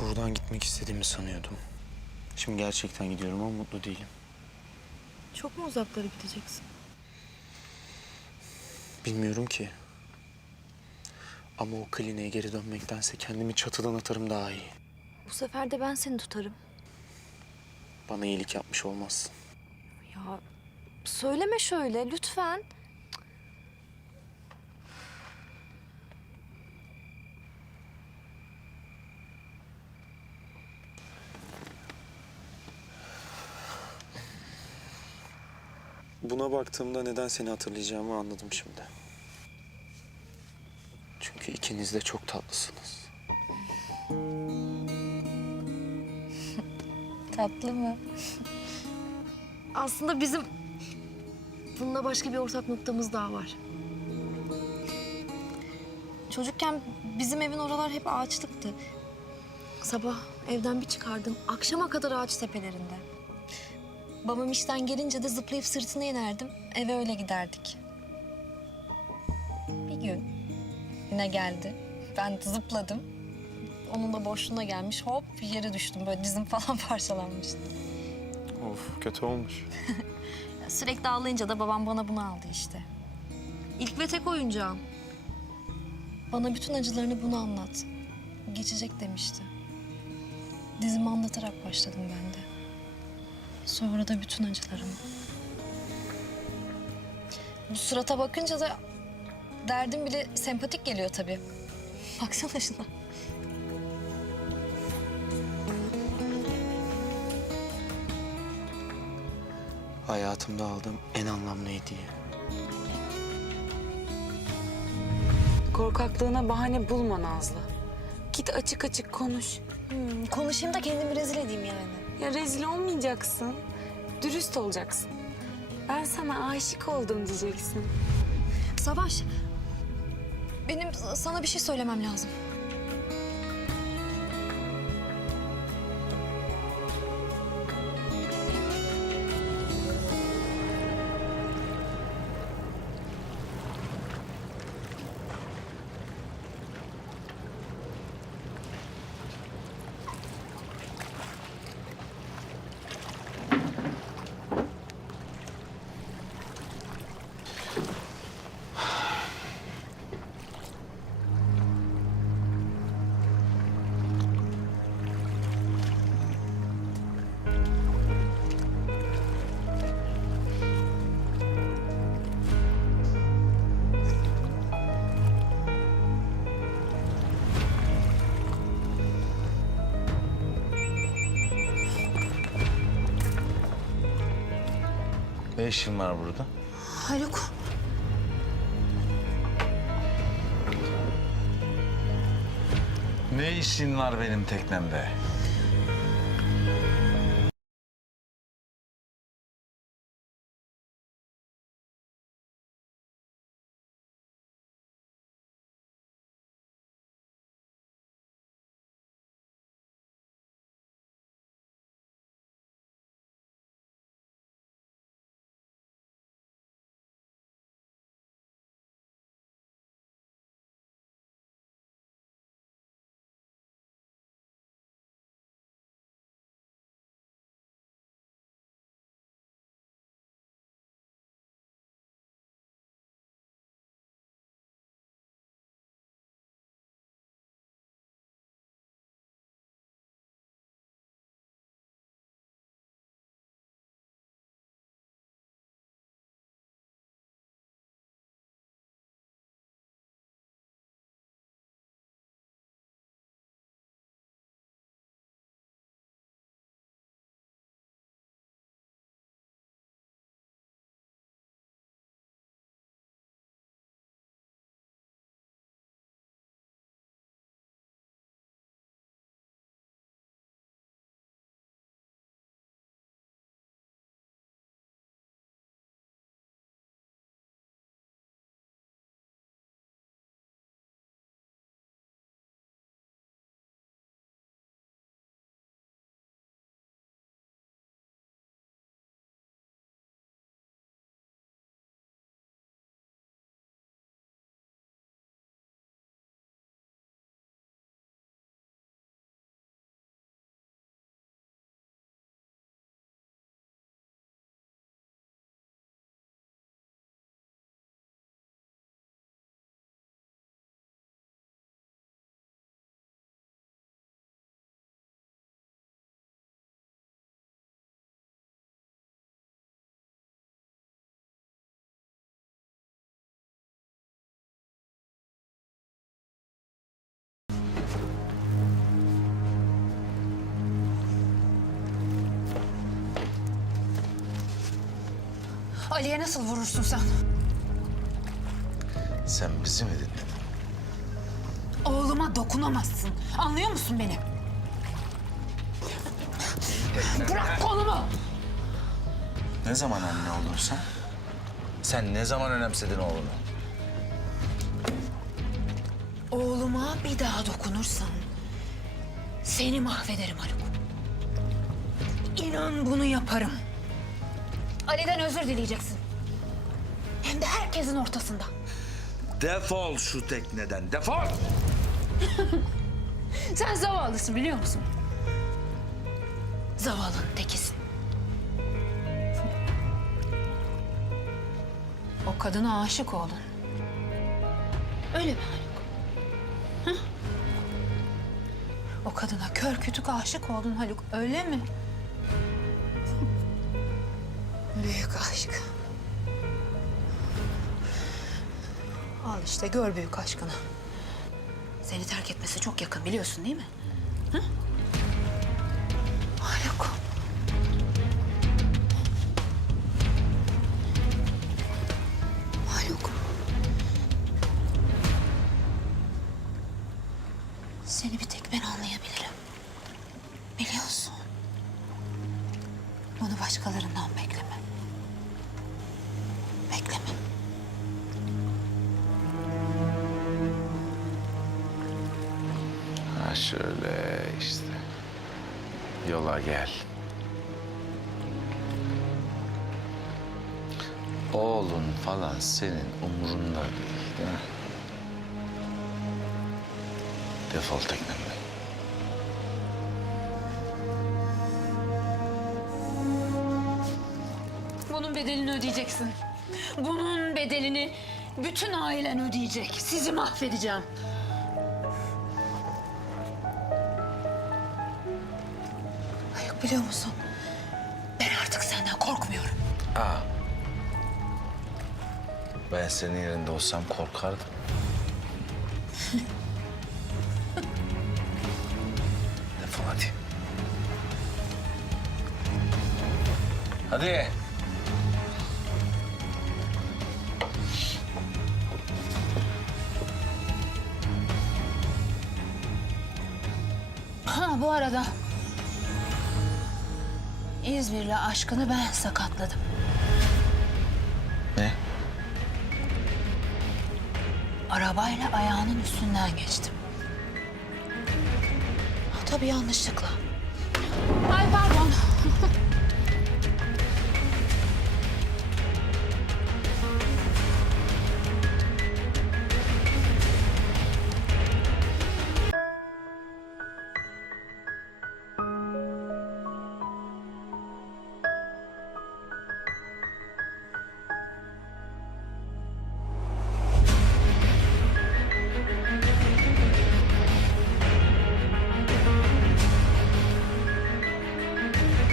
Buradan gitmek istediğimi sanıyordum. Şimdi gerçekten gidiyorum ama mutlu değilim. Çok mu uzaklara gideceksin? Bilmiyorum ki. Ama o kliniğe geri dönmektense kendimi çatıdan atarım daha iyi. Bu sefer de ben seni tutarım. Bana iyilik yapmış olmazsın. Ya söyleme şöyle lütfen. Buna baktığımda neden seni hatırlayacağımı anladım şimdi. Çünkü ikiniz de çok tatlısınız. Tatlı mı? Aslında bizim bununla başka bir ortak noktamız daha var. Çocukken bizim evin oralar hep ağaçlıktı. Sabah evden bir çıkardım. Akşama kadar ağaç tepelerinde. Babam işten gelince de zıplayıp sırtına inerdim. Eve öyle giderdik. Bir gün yine geldi. Ben zıpladım. Onun da boşluğuna gelmiş. Hop yere düştüm. Böyle dizim falan parçalanmıştı. Of kötü olmuş. Sürekli ağlayınca da babam bana bunu aldı işte. İlk ve tek oyuncağım. Bana bütün acılarını bunu anlat. Geçecek demişti. Dizimi anlatarak başladım ben de. Sonra da bütün acılarımı. Bu surata bakınca da derdim bile sempatik geliyor tabii. Baksana şuna. Hayatımda aldığım en anlamlı hediye. Korkaklığına bahane bulma Nazlı. Git açık açık konuş. Hmm, konuşayım da kendimi rezil edeyim yani. Ya rezil olmayacaksın. Dürüst olacaksın. Ben sana aşık oldum diyeceksin. Savaş, benim sana bir şey söylemem lazım. Ne işin var burada? Haluk, Ne işin var benim teknemde? Ali'ye nasıl vurursun sen? Sen bizi mi dinledin? Oğluma dokunamazsın. Anlıyor musun beni? Bırak kolumu! Ne zaman anne oldun sen? Sen ne zaman önemsedin oğlunu? Oğluma bir daha dokunursan seni mahvederim Haluk. İnan bunu yaparım. Ali'den özür dileyeceksin. Hem de herkesin ortasında. Defol şu tekneden, defol! Sen zavallısın biliyor musun? Zavallının tekisin. O kadına aşık oldun. Öyle mi Haluk? Hı? O kadına kör kütük aşık oldun Haluk, öyle mi? Büyük aşk. Al işte gör büyük aşkını. Seni terk etmesi çok yakın biliyorsun değil mi? Hı? Haluk. Haluk. Seni bir tek ben anlayabilirim. Biliyorsun. Bunu başkalarından bekleme. Şöyle işte. Yola gel. Oğlun falan senin umurunda değil, değil mi? Defol teknemden. Bunun bedelini ödeyeceksin. Bunun bedelini bütün ailen ödeyecek. Sizi mahvedeceğim. Biliyor musun? Ben artık senden korkmuyorum. Aa. Ben senin yerinde olsam korkardım. Defol hadi. Hadi. Ha bu arada... İzmir'le aşkını ben sakatladım. Ne? Arabayla ayağının üstünden geçtim. Ha, tabii yanlışlıkla. Ay pardon.